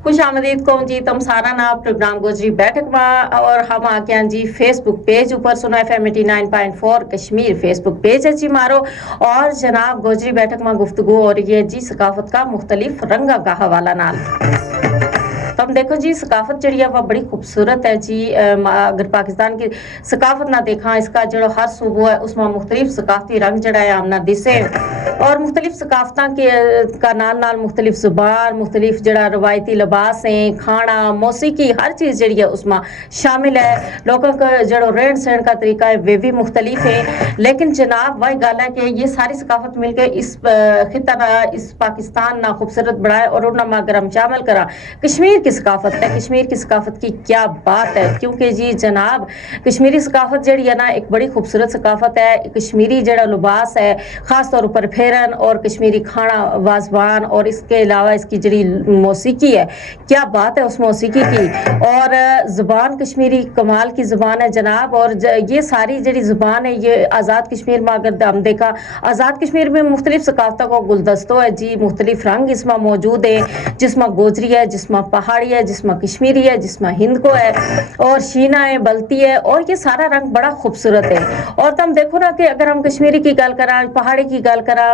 खुश आमदीद कौन जी तुम सारा ना प्रोग्राम गोजरी बैठक में और हम आ गया जी फेसबुक पेज ऊपर सुनो FM 89.4 कश्मीर फेसबुक पेज है जी मारो और जनाब गोजरी बैठक में गुफ्तगू हो रही है जी सकाफत का मुख्तलिफ रंगा का हवाला नाल। तो हम देखो जी सकाफत जड़ी है वह बड़ी खूबसूरत है जी। अगर पाकिस्तान की सकाफत ना देखा इसका जो हर सूबो है उसमें मुख्तलिफ सकाफती रंग जड़ा है आमना दिसे और मुख्तलिफ सकाफत के का नाल नाल मुख्तलिफ जुबान मुख्तलिफ जड़ा रवायती लिबास हैं खाना मौसीकी हर चीज़ जड़ी है उसमें शामिल है। लोगों का जड़ो रहन सहन का तरीका है वे भी मुख्तलिफ है। लेकिन जनाब वही गल है कि ये सारी सकाफत मिलकर इस खिता ना इस पाकिस्तान ना खूबसूरत बनाए और उन्हें अगर हम शामिल करा कश्मीर की सकाफत है। कश्मीर की सकाफत की क्या बात है क्योंकि जी जनाब कश्मीरी सकाफत जड़ी है ना एक बड़ी खूबसूरत सकाफत है। कश्मीरी जड़ा लिबास है ख़ास तौर पर फेरन और कश्मीरी खाना वाजवान और इसके अलावा इसकी जड़ी मौसीकी है क्या बात है उस मौसीकी की। और ज़ुबान कश्मीरी कमाल की ज़ुबान है जनाब। और ये सारी जड़ी ज़ुबान है ये आज़ाद कश्मीर में अगर हम देखा आज़ाद कश्मीर में मुख्तलिफ सकाफतों का गुलदस्तों है जी। मुख्तलिफ रंग इसमें मौजूद है जिसमें गोजरी है जिसमें पहाड़ी है जिसमें कश्मीरी है जिसमें हिंद को है और शीना है बल्ती है और ये सारा रंग बड़ा खूबसूरत है। और तुम देखो ना कि अगर हम कश्मीरी की गल करा पहाड़ी की गल करा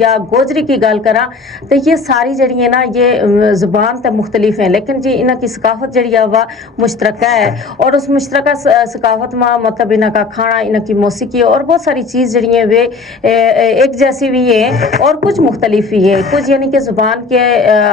या गोजरी की गल करा तो ये सारी जड़ी है ना ये ज़ुबान तो मुख्तलिफ है लेकिन जी इन्ह की सकाफत जड़ी है वह मुश्तरका है। और उस मुश्तरका सकाफत में मतलब इन्ह का खाना इन्ह की मौसीकी और बहुत सारी चीज़ जड़ी है वे एक जैसी भी है और कुछ मुख्तलिफ भी है कुछ यानी कि ज़ुबान के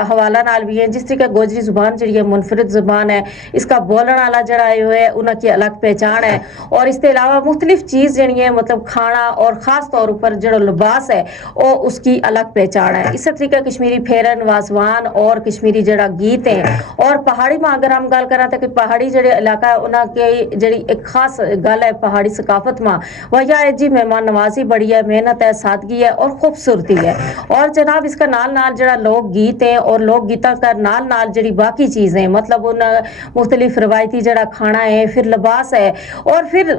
हवाला नाल भी है। जिस तरीके गोजरी ज़ुबान जड़ी है मुनफरिद ज़ुबान है इसका बोलने वाला जड़ा है उनकी अलग पहचान है। और इसके अलावा मुख्तलिफ चीज़ जड़ी है मतलब खाना और ख़ास तौर पर जो लिबास है वो उसकी अलग पहचान है। इस तरीके कश्मीरी फेरन वाजवान और कश्मीरी जड़ा गीत है। और पहाड़ी में अगर हम गल करा तो पहाड़ी जड़े इलाका है उनकी जड़ी एक खास गल है पहाड़ी सकाफत में वह यह है जी मेहमान नवाजी बड़ी है मेहनत है सादगी है और खूबसूरती है। और जनाब इसका नाल नाल जड़ा लोक गीत है और लोक गीतों का नाल नाल जड़ी बाकी चीज़ें मतलब उन मुख्तलिफ रवायती जड़ा खाना है फिर लिबास है और फिर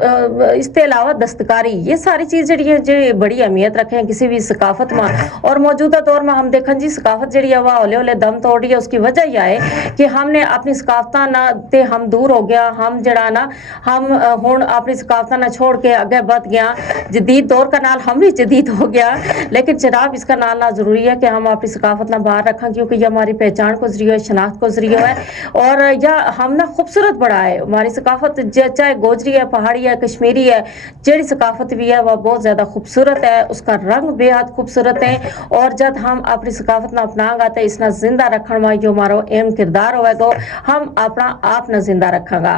इसके अलावा दस्तकारी ये सारी चीज़ जड़ी है जो बड़ी अहमियत रखे हैं किसी भी सकाफत में। और मौजूदा दौर में हम देखें जी सकाफत जड़ी है वह हौले हौले दम तोड़ रही है। उसकी वजह यह है कि हमने अपनी सकाफत ना ते हम दूर हो गया हम जड़ा ना हम हुण अपनी सकाफत ना छोड़ के आगे बढ़ गया जदीद दौर का नाल हम भी जदीद हो गया। लेकिन जनाब इसका नाल ना ज़रूरी है कि हम अपनी सकाफत ना बाहर रखें क्योंकि ये हमारी पहचान को जरिए है शनाख्त को जरिए है और या हम ना खूबसूरत बड़ा है हमारी सकाफत चाहे गोजरी है पहाड़ी है कश्मीरी है जड़ी सकाफत भी है वह बहुत ज़्यादा खूबसूरत है उसका रंग बेहद खूबसूरत है। और जब हम अपनी सकाफत ना अपनाएंगे तो इसना जिंदा रखने में जो हमारा अहम किरदार होगा तो हम अपना आप ना जिंदा रखेगा।